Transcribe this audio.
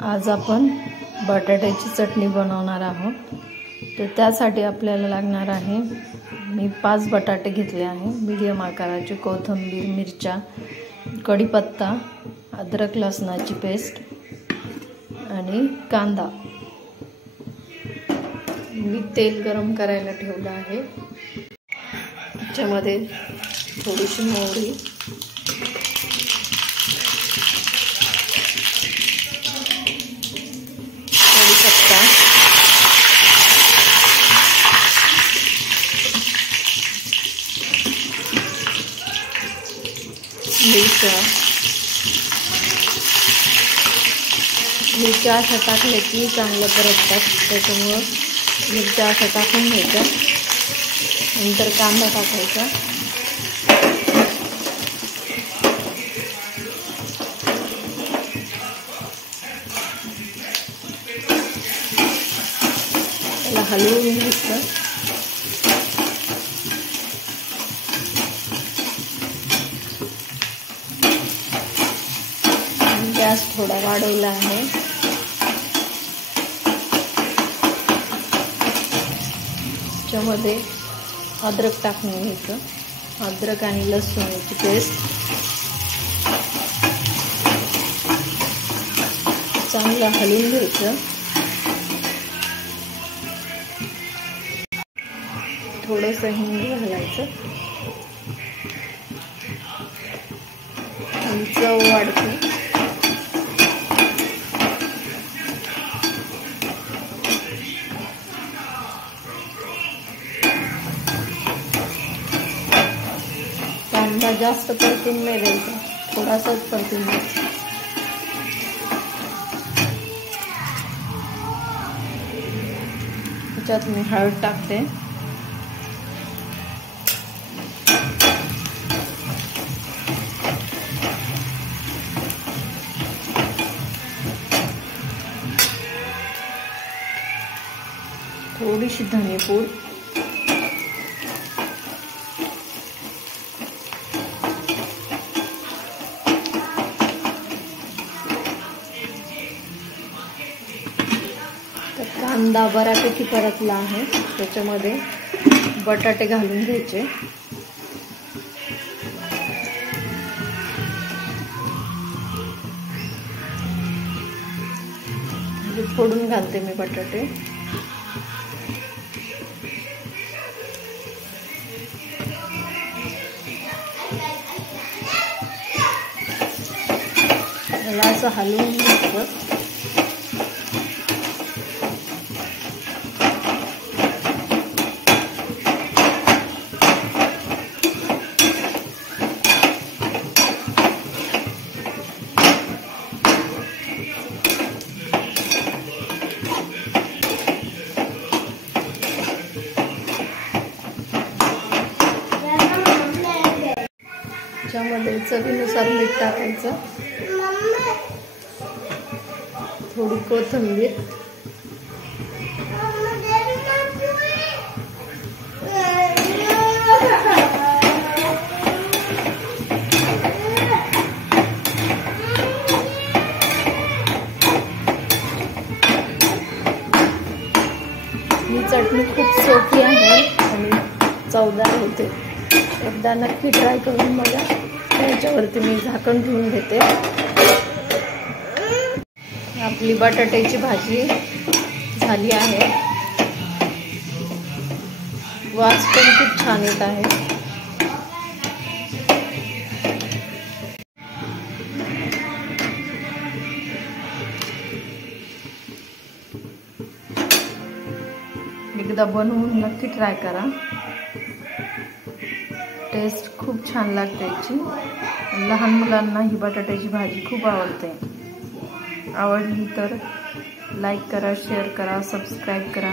आज आपण बटाट्याची चटणी बनवणार आहोत। तर त्यासाठी आपल्याला लागणार आहे, मी 5 बटाटे घेतले आहे मीडियम आकाराचे, कोथिंबीर, मिरच्या, कढीपत्ता, अद्रक लसणाची पेस्ट आणि कांदा। मी तेल गरम करायला ठेवलं आहे। त्याच्यामध्ये थोडीशी मोहरी, कढीपत्ता, मिरच्या अशा टाकल्या की चांगलं परततात, त्याच्यामुळं मिरच्या अशा टाकून घ्यायच्या। नंतर कांदा टाकायचा, त्याला हलवून घ्यायचं। गॅस थोडा वाढवला आहे। त्याच्यामध्ये अद्रक टाकून घ्यायचं, अद्रक आणि लसूणची पेस्ट चांगलं हलवून घ्यायचं। थोडंसं हिंग घालायचं, चव वाढते। कांदा जास्त परतून नाही द्यायचा, थोडासाच परतून द्यायचा। त्याच्यात मी हळद टाकते, थोडीशी धनेपूड, कांदा बऱ्यापैकी परतला आहे। त्याच्यामध्ये बटाटे घालून घ्यायचे। फोडून घालते मी बटाटे। याला असं हलवून घ्यायचं। त्याच्यामध्ये चवीनुसार मीठ टाकायचं, थोडी कोथिंबीर, ही चटणी खूप सोपी आहे आणि चवदार होते। एकदा नक्की ट्राय करून बघा। त्याच्यावरती मी झाकण ठेवून घेते। आपली बटाट्याची भाजी झाली आहे, वास पण खूप छान येत आहे। एकदा बनवून नक्की ट्राय करा, टेस्ट खूप छान लागते याची। लहान मुलांना ही बटाट्याची भाजी खूप आवडते। आवडली तर लाईक करा, शेअर करा, सबस्क्राईब करा।